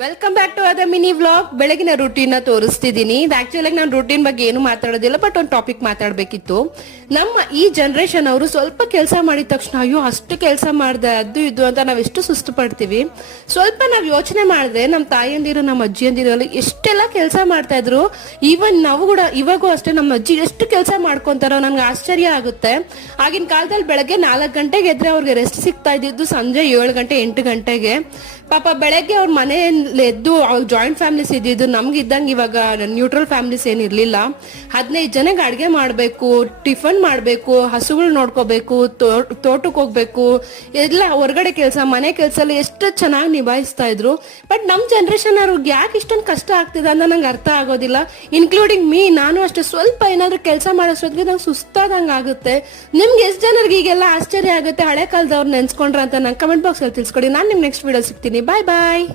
Welcome back to other mini vlog. ಬೆಳಗಿನ routine ತೋರಿಸ್ತಿದ್ದೀನಿ. Actually ನಾನು ರೂಟೀನ್ ಬಗ್ಗೆ ಏನು ಮಾತಾಡೋದಿಲ್ಲ, ಬಟ್ ಒಂದು ಟಾಪಿಕ್ ಮಾತಾಡಬೇಕಿತ್ತು. ನಮ್ಮ ಈ ಜನರೇಷನ್ ಅವರು ಸ್ವಲ್ಪ ಕೆಲಸ ಮಾಡಿದ ತಕ್ಷಣ ಅಯ್ಯೋ ಅಷ್ಟು ಕೆಲಸ ಮಾಡ್ದೆ ಅದು ಇದು ಅಂತ ನಾವ್ ಎಷ್ಟು ಸುಸ್ತು ಪಡ್ತೀವಿ. ಸ್ವಲ್ಪ ನಾವ್ ಯೋಚನೆ ಮಾಡಿದ್ರೆ ನಮ್ಮ ತಾಯಿಯಂದಿರು ನಮ್ಮ ಅಜ್ಜಿಯಂದಿರು ಎಷ್ಟೆಲ್ಲ ಕೆಲಸ ಮಾಡ್ತಾ ಇದ್ರು. ಈವನ್ ನಾವು ಕೂಡ ಇವಾಗೂ ಅಷ್ಟೇ ನಮ್ಮ ಅಜ್ಜಿ ಎಷ್ಟು ಕೆಲಸ ಮಾಡ್ಕೊಂತಾರೋ ನನ್ಗೆ ಆಶ್ಚರ್ಯ ಆಗುತ್ತೆ. ಆಗಿನ ಕಾಲದಲ್ಲಿ ಬೆಳಗ್ಗೆ 4 ಗಂಟೆಗೆ ಎದ್ರೆ ಅವ್ರಿಗೆ ರೆಸ್ಟ್ ಸಿಗ್ತಾ ಇದ್ದಿದ್ದು ಸಂಜೆ 7 ಗಂಟೆ 8 ಗಂಟೆಗೆ. ಪಾಪ ಬೆಳಗ್ಗೆ ಅವ್ರ ಮನೆಯಲ್ಲಿ ಎದ್ದು ಜಾಯಿಂಟ್ ಫ್ಯಾಮಿಲೀಸ್ ಇದ್ದಿದ್ದು, ನಮ್ಗೆ ಇದ್ದಂಗೆ ಇವಾಗ ನ್ಯೂಟ್ರಲ್ ಫ್ಯಾಮಿಲೀಸ್ ಏನಿರ್ಲಿಲ್ಲ. 15 ಜನಕ್ಕೆ ಅಡ್ಗೆ ಮಾಡ್ಬೇಕು, ಟಿಫನ್ ಮಾಡ್ಬೇಕು, ಹಸುಗಳು ನೋಡ್ಕೋಬೇಕು, ತೋಟಕ್ಕೆ ಹೋಗ್ಬೇಕು, ಎಲ್ಲ ಹೊರಗಡೆ ಕೆಲಸ ಮನೆ ಕೆಲಸ ಎಲ್ಲ ಎಷ್ಟು ಚೆನ್ನಾಗಿ ನಿಭಾಯಿಸ್ತಾ ಇದ್ರು. ಬಟ್ ನಮ್ ಜನರೇಷನ್ ಅವ್ರಿಗೆ ಯಾಕೆ ಇಷ್ಟೊಂದು ಕಷ್ಟ ಆಗ್ತಿದೆ ಅಂತ ನಂಗೆ ಅರ್ಥ ಆಗೋದಿಲ್ಲ. ಇನ್ಕ್ಲೂಡಿಂಗ್ ಮೀ, ನಾನು ಅಷ್ಟೇ. ಸ್ವಲ್ಪ ಏನಾದ್ರು ಕೆಲಸ ಮಾಡೋಷ್ಟೊತ್ತಿಗೆ ನಂಗೆ ಸುಸ್ತಾದಂಗ ಆಗುತ್ತೆ. ನಿಮ್ಗೆ ಎಷ್ಟು ಜನರಿಗೆ ಈಗೆಲ್ಲ ಆಶ್ಚರ್ಯ ಆಗುತ್ತೆ ಹಳೆ ಕಾಲದವ್ರು ನೆನ್ಸ್ಕೊಂಡ್ರ ಅಂತ ನಂಗೆ ಕಮೆಂಟ್ ಬಾಕ್ಸ್ ಅಲ್ಲಿ ತಿಳಿಸ್ಕೊಡಿ. ನಾನು ನಿಮ್ ನೆಕ್ಸ್ಟ್ ವಿಡಿಯೋ ಸಿಗ್ತೀನಿ. ಬಾಯ್ ಬಾಯ್.